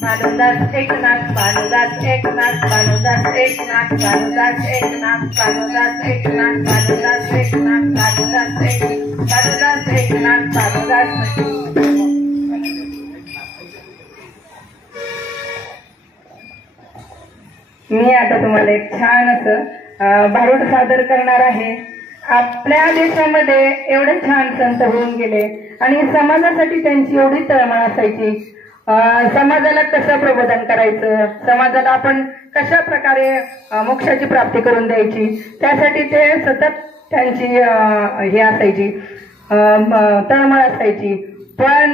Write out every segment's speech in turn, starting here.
भानुदास एकनाथ, भानुदास एकनाथ, भानुदास एकनाथ, भानुदास एकनाथ, भानुदास एकनाथ, भानुदास एकनाथ, भानुदास एकनाथ, भानुदास एकनाथ, भानुदास. मी आता तुम्हाला एक छान असं भारुड सादर करणार आहे. आपल्या देशामध्ये एवढे छान संत होऊन गेले आणि समाजासाठी त्यांची एवढी तळमळ असायची. समाजाला कसं प्रबोधन करायचं, समाजाला आपण कशा प्रकारे मोक्षाची प्राप्ती करून द्यायची, त्यासाठी ते सतत त्यांची हे असायची, तळमळ असायची. पण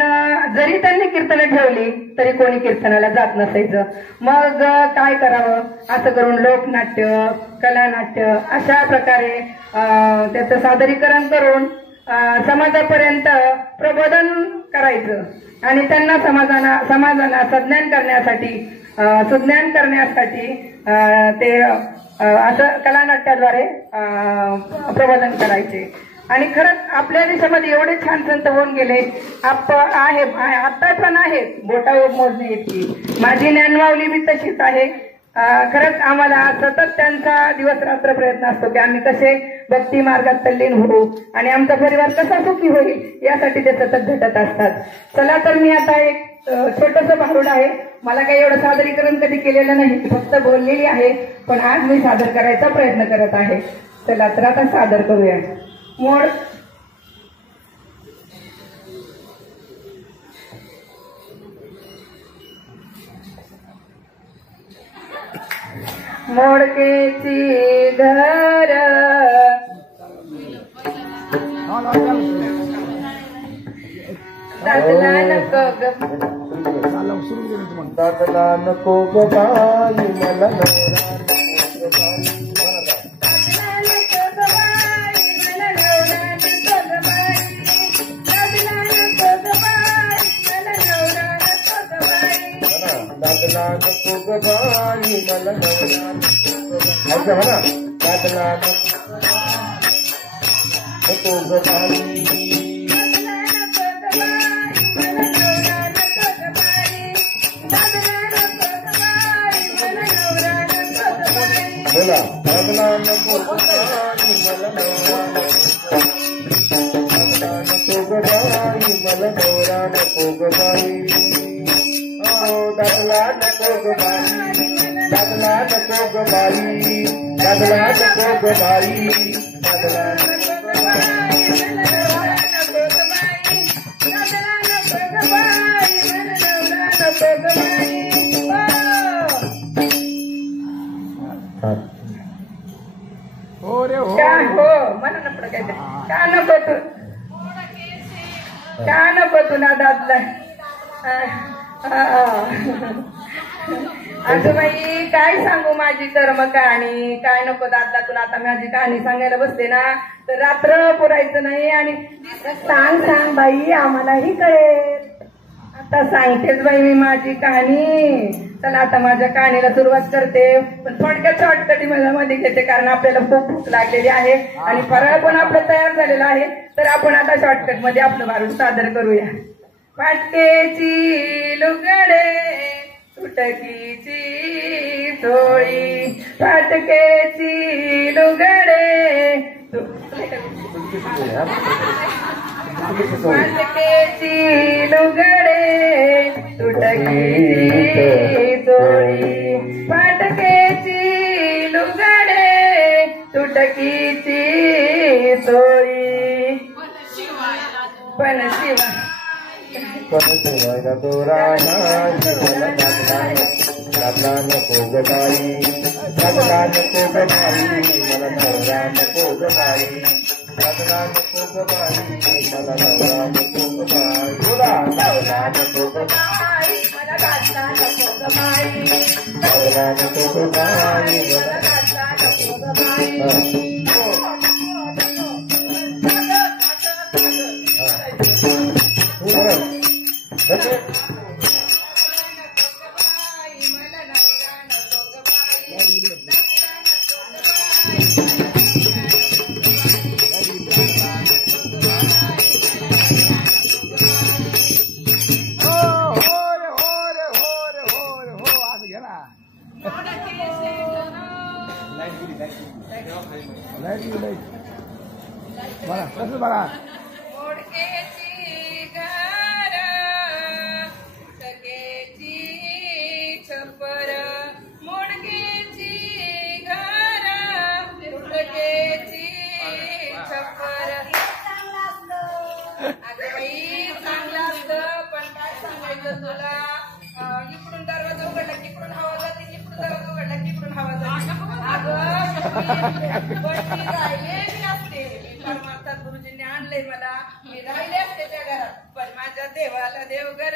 जरी त्यांनी कीर्तनं ठेवली तरी कोणी कीर्तनाला जात नसायचं. मग काय करावं, असं करून लोकनाट्य, कलानाट्य अशा प्रकारे त्याचं सादरीकरण करून समाजापर्यंत प्रबोधन करायचं आणि त्यांना समाजाला सुज्ञान करण्यासाठी ते असं कलानाट्याद्वारे प्रबोधन करायचे. आणि खरंच आपल्या देशामध्ये एवढे छान संत होऊन गेले आता पण आहेत, बोटावर मोजणे इतकी. माझी ज्ञानमाऊली बी तशीच आहे. खरंच आम्हाला सतत त्यांचा दिवस रात्र प्रयत्न असतो की आम्ही कसे भक्ती मार्गात तल्लीन होऊ आणि आमचा परिवार कसा सुखी होईल यासाठी ते सतत झटत असतात. चला तर मी आता एक छोटंसं भारुड आहे. मला काही एवढं सादरीकरण कधी केलेलं नाही, फक्त बोललेली आहे, पण आज मी सादर करायचा प्रयत्न करत आहे. चला तर आता सादर करूया. मोड मोडकेची घर दादला नको ग बाई मला दादला नको ग बाई मला नवरा ऐका म्हणा, दादला नको ग बाई बोला, दादला नको ग बाई मला नवरा, दादला नको ग बाई मला नवरा नको ग बाई. दादला नको ग बाई, दादला नको ग बाई, दादला नको ग बाई, दादला नको ग बाई, नको ग बाई, दादला नको ग बाई, नवरा नको ग बाई. हो रे हो, हो मला नको काय का नको तू, का नको तुला दादला. आजोबाई काय सांगू माझी कर्म कहाणी, काय नको दादला तुला. आता माझी कहाणी सांगायला बसते ना तर रात्र पुरायचं नाही. आणि सांग सांग बाई आम्हालाही कळेल. आता सांगतेच बाई मी माझी कहाणी. चला आता माझ्या कहाणीला सुरुवात करते, पण थोडक्यात शॉर्टकटी मध्ये घेते कारण आपल्याला खूप भूक लागलेली आहे आणि फराळ पण आपलं तयार झालेला आहे. तर आपण आता शॉर्टकट मध्ये आपलं भारुड सादर करूया. फाटकेची लुगडे तुटकीची चोळी, फाटकेची लुगडे फाटकेची लुगडे तुटकीची चोळी, फाटकेची लुगडे तुटकीची चोळी, पण शिवा परशिवाला दोराना जीवला दादला नको ग बाई, दादला नको ग बाई मला नवरा नको ग बाई, दादला नको ग बाई मला नवरा नको ग बाई. बोला, दादला नको ग बाई मला दादला नको ग बाई, दादला नको ग बाई मला दादला नको ग बाई. बघा कसं बघा मोडकेची घर सगेची छपर मोडकेची घर सगेची छपर अगं बाई चांगलं असतं पण काय सांगायचं तुला इकडून दरवाजा उघडला तिकडून हवा जाते इकडून दरवाजा उघडला तिकडून हवा जाते अगं पण मी राहिलेली असते मारतात गुरुजींनी आणलंय मला मी राहिले असते त्या घरात पण माझ्या देवाला देवघर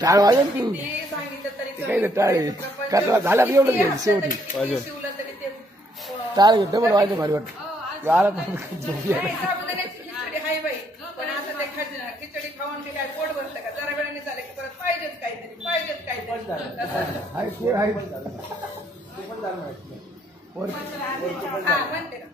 टाळ वाजन तू सांगितलं तरी काही टाळे कटला झाला एवढं घे शेवटी वाजव टाळ घे डबल वाजव भारी वाटत साबुदाण्याची खिचडी हाय बाई पण आता ते खिचडी खाऊन ते काय पोट भरतं का जरा वेळाने झालं की परत पाहिजेच काहीतरी हा म्हणते ना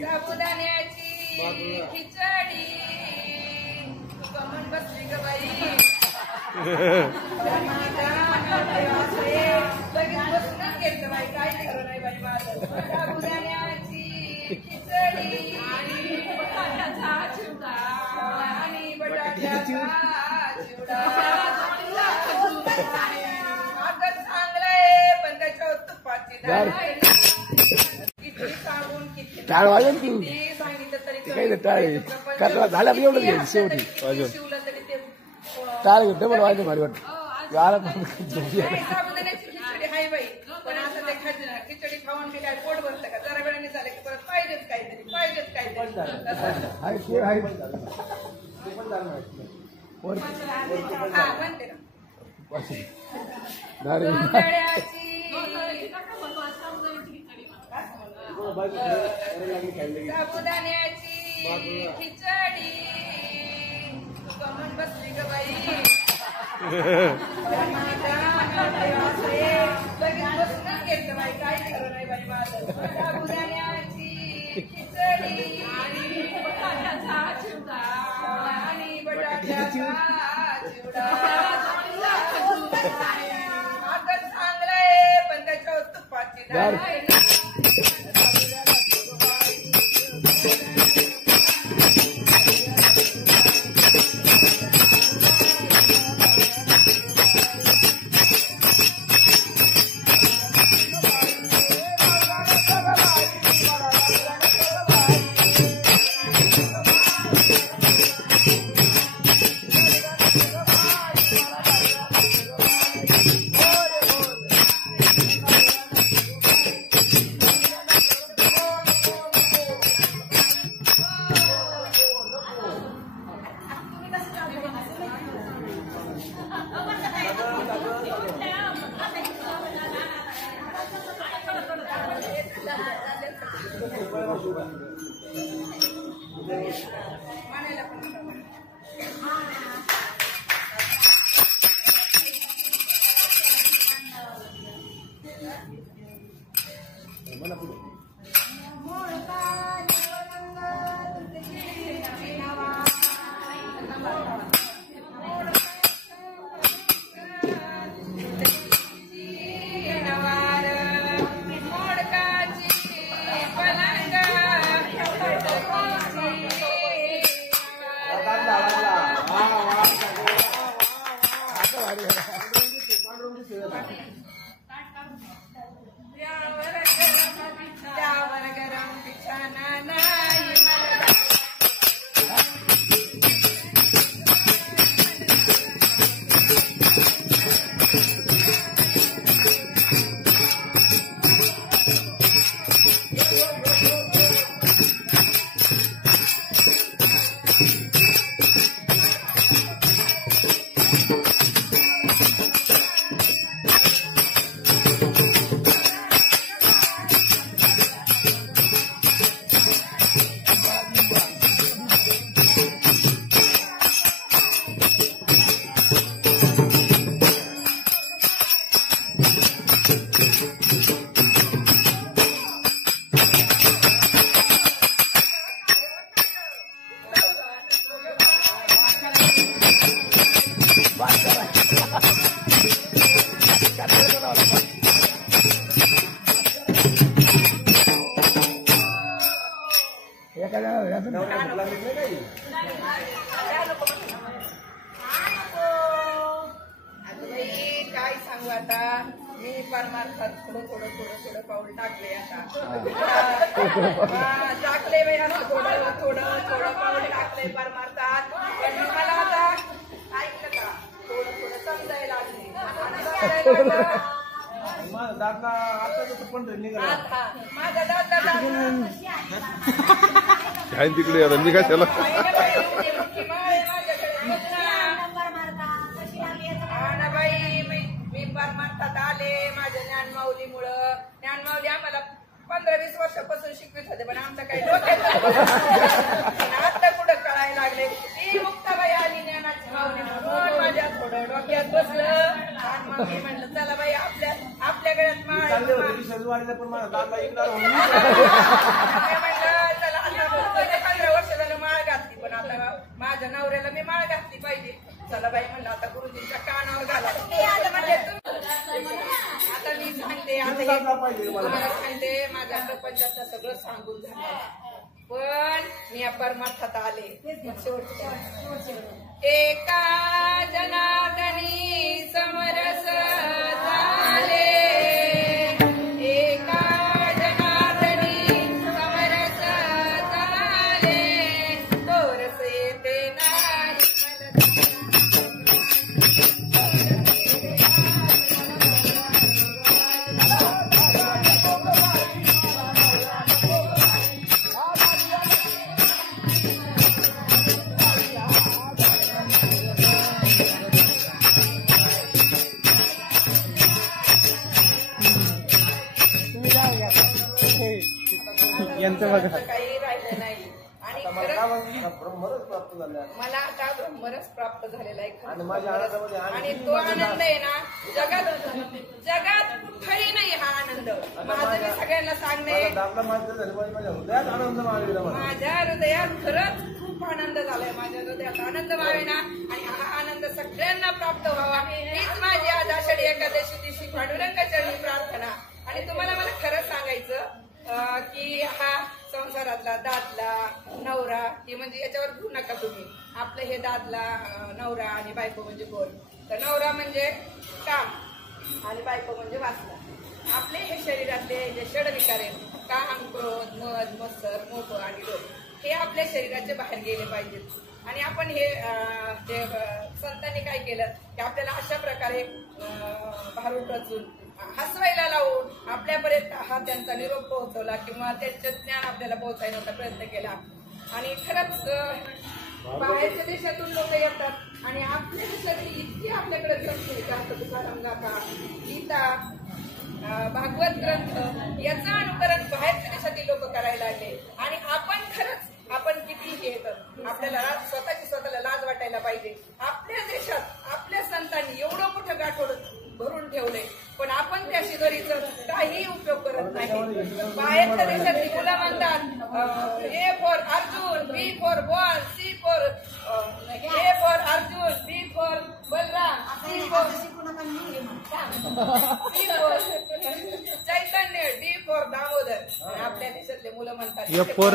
साबुदाण्याची खिचडी कमन बसली ग बाई लगेच बसूनच घेतलं बाई काय खरं नाही बाई माझं साबुदाण्याची खिचडी आणि बटाट्याचा चिवडा अगं चांगलंय पण त्याच्यावर तुपाची टाळ वाजन तू सांगितलं तरी काही टाळे कटला झाला एवढं घे शेवटी वाजव शिवलं तरी ते टाळ घे डबल वाजव भारी वाटत साबुदाण्याची खिचडी हाय बाई पण आता ते खिचडी खाऊन ते काय पोट भरतं का जरा वेळाने झालं की परत पाहिजेच काहीतरी हा म्हणते ना साबुदाण्याची खिचडी कमन बसली ग बाई लगेच बसूनच घेतलं बाई काय खरं नाही बाई माझं साबुदाण्याची खिचडी आणि बटाट्याचा चिवडा अगं चांगलंय पण त्याच्यावर तुपाची काय सांगू आता मी परमार्थात थोडं थोडं थोडं थोडं पाऊल टाकले आता टाकले बाई आता थोडं थोडं थोडं पाऊल टाकले परमार्थात पण मला आता ऐकलं का थोडं थोडं समजायला लागले माझा दादा तिकडे आता मी काय त्याला मी परमार्थात आले माझ्या ज्ञानमाऊलीमुळं ज्ञानमाऊली आम्हाला 15-20 वर्षापासून शिकवित होते पण आमचं काही डोक्यात आता कुठं कळायला लागले ती मुक्ताबाई आली ज्ञानाची माऊली म्हणून माझ्या थोडं डोक्यात बसलं आणि मग मी म्हणलं चला बाई आपल्या गळ्यात माळ चला आता 15 वर्ष झालं माळ घातली पण आता माझ्या नवऱ्याला मी माळ घातली पाहिजे चला बाई म्हणलं आता गुरुजींच्या कानावर घाला आता मी सांगते आता मला सांगते माझ्या प्रपंचाचं सगळं सांगून झालं पण मी या परमार्थात आले एका जनार्दनी समरस झाले एका जनार्दनी समरस झाले तोरस येते नाही काही राहिलं नाही आणि मला आता ब्रह्मरस प्राप्त झालेला आहे आणि तो आनंद आहे ना जगात कुठेही नाही हा आनंद माझं मी सगळ्यांना सांगणे माझ्या हृदयात खरंच खूप आनंद झालाय माझ्या हृदयात आनंद व्हावे ना आणि हा आनंद सगळ्यांना प्राप्त व्हावा हीच माझी आज आषाढी एकादशी दिवशी पांडुरंगाचरणी प्रार्थना आणि तुम्हाला मला खरंच सांगायचं की हा संसारातला दादला नवरा हे म्हणजे याच्यावर घेऊ नका तुम्ही आपलं हे दादला नवरा आणि बायको म्हणजे कोण तर नवरा म्हणजे काम आणि बायको म्हणजे वासना आपले हे शरीरातले जे षडविकार आहेत काम क्रोध मद मत्सर मोह आणि लोभ हे आपल्या शरीराचे बाहेर गेले पाहिजेत आणि आपण हे संतांनी काय केलं की आपल्याला अशा प्रकारे भारूड रचून हसवायला लावून आपल्यापर्यंत हा त्यांचा निरोप पोहोचवला किंवा त्यांचं ज्ञान आपल्याला पोहोचवण्याचा प्रयत्न केला आणि खरंच बाहेरच्या देशातून लोक येतात आणि आपल्या देशातील इतकी आपल्याकडे ग्रंथ जास्त तुकाराम गाथा गीता भागवत ग्रंथ याचं अनुकरण बाहेरच्या देशातील लोक करायला लागले आणि आपण खरंच आपण किती घेत आपल्याला स्वतःला लाज वाटायला पाहिजे आपल्या देशात आपल्या संतांनी एवढं मोठं गाठोड भरून ठेवले पण आपण त्या शिदोरीचा काही उपयोग करत नाही बाहेरच्या देशातली मुलं म्हणतात A for Arjun B for ball C for A for Arjun B for Balram C for Chaitanya D for Damodar आपल्या देशातले मुलं म्हणतात apple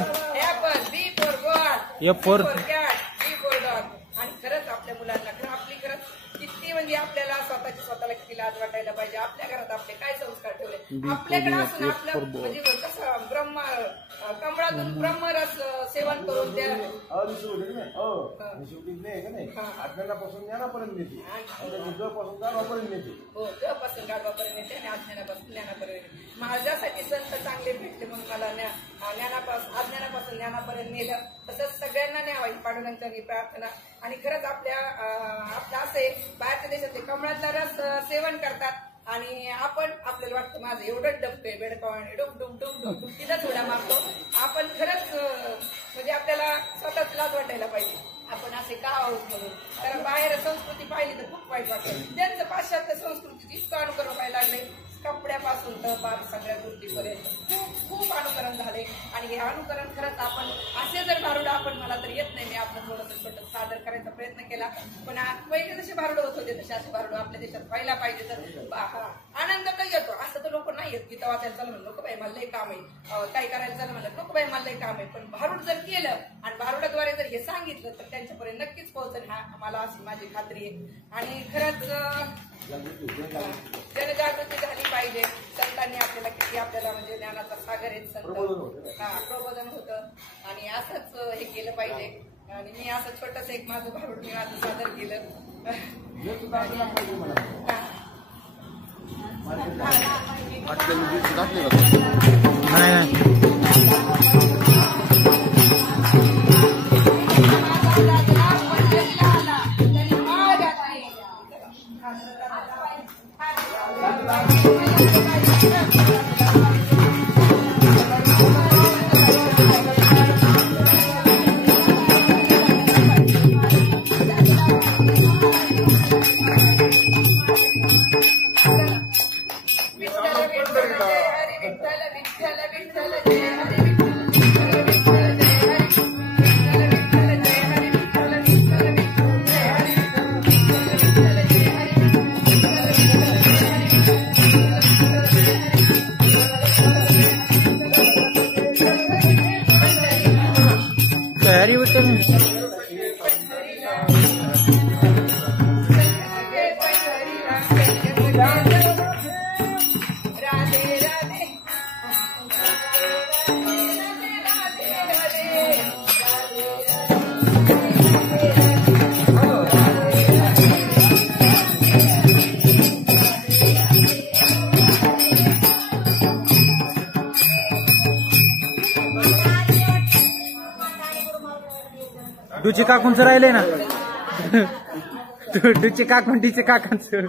B for ball F for cat B for dog आणि खरंच आपल्या मुलांना आपली खरंच किती म्हणजे आपल्याला स्वतःला किती लाज वाटायला पाहिजे आपल्या घरात आपले काय संस्कार ठेवले आपल्याकडे असून आपलं म्हणजे कसं कमळातून ब्रह्मरस सेवन करून त्या अज्ञानापासून ज्ञानापर्यंत नेते गाढवापर्यंत नेते हो पासून गाढवापर्यंत नेते आणि अज्ञानापासून ज्ञानापर्यंत माझ्यासाठी संत चांगले भेटले म्हणून मला अज्ञानापासून ज्ञानापर्यंत नेलं तसंच सगळ्यांना न्यावं ही पांडुरंगाची प्रार्थना आणि खरंच आपल्या असे बाहेरच्या देशातले कमळातला रस सेवन करतात आणि आपण आपल्याला वाटतं माझं एवढंच डबकंय बेडकावाने डुम डुम डुम डुम डुम तिथंच उड्या मारतो आपण खरंच म्हणजे आपल्याला स्वतःच लाज वाटायला पाहिजे आपण असे का आहोत म्हणून कारण बाहेर संस्कृती पाहिली तर खूप वाईट वाटतं त्यांचं पाश्चात्य संस्कृतीची इतकं अनुकरण व्हायला लागले कपड्यापासून तर बार सगळ्या गोष्टीपर्यंत खूप अनुकरण झाले आणि हे अनुकरण खरंच आपण असे जर भारूड आपण मला मला तर येत नाही, मी आपलं थोडंसं छोटं सादर करायचा प्रयत्न केला. पण पहिले जसे भारुड होत होते तसे असे भारुड आपल्या देशात व्हायला पाहिजे. तर आनंद तर येतो, असं तर लोक नाही येत. गीता वाचायला चालू म्हणलं नको बाई मला लई काम आहे, काय करायला चालू म्हणलं नको बाई मला लई काम आहे. पण भारुड जर केलं आणि भारुडाद्वारे जर हे सांगितलं तर त्यांच्यापर्यंत नक्कीच पोहोचेल, मला अशी माझी खात्री आहे. आणि खरंच जनजागृती झाली पाहिजे. संतांनी आपल्याला किती आपल्याला म्हणजे ज्ञानाचा सागर आहेत संत, प्रबोधन होतं आणि असंच हे केलं पाहिजे. आणि मी असं छोटस एक माझं भारुड मी माझं सादर केलं. हरी विठ्ठल डुचे काकूंचं राहिलंय ना. डुचे काकून डीचे काकांचं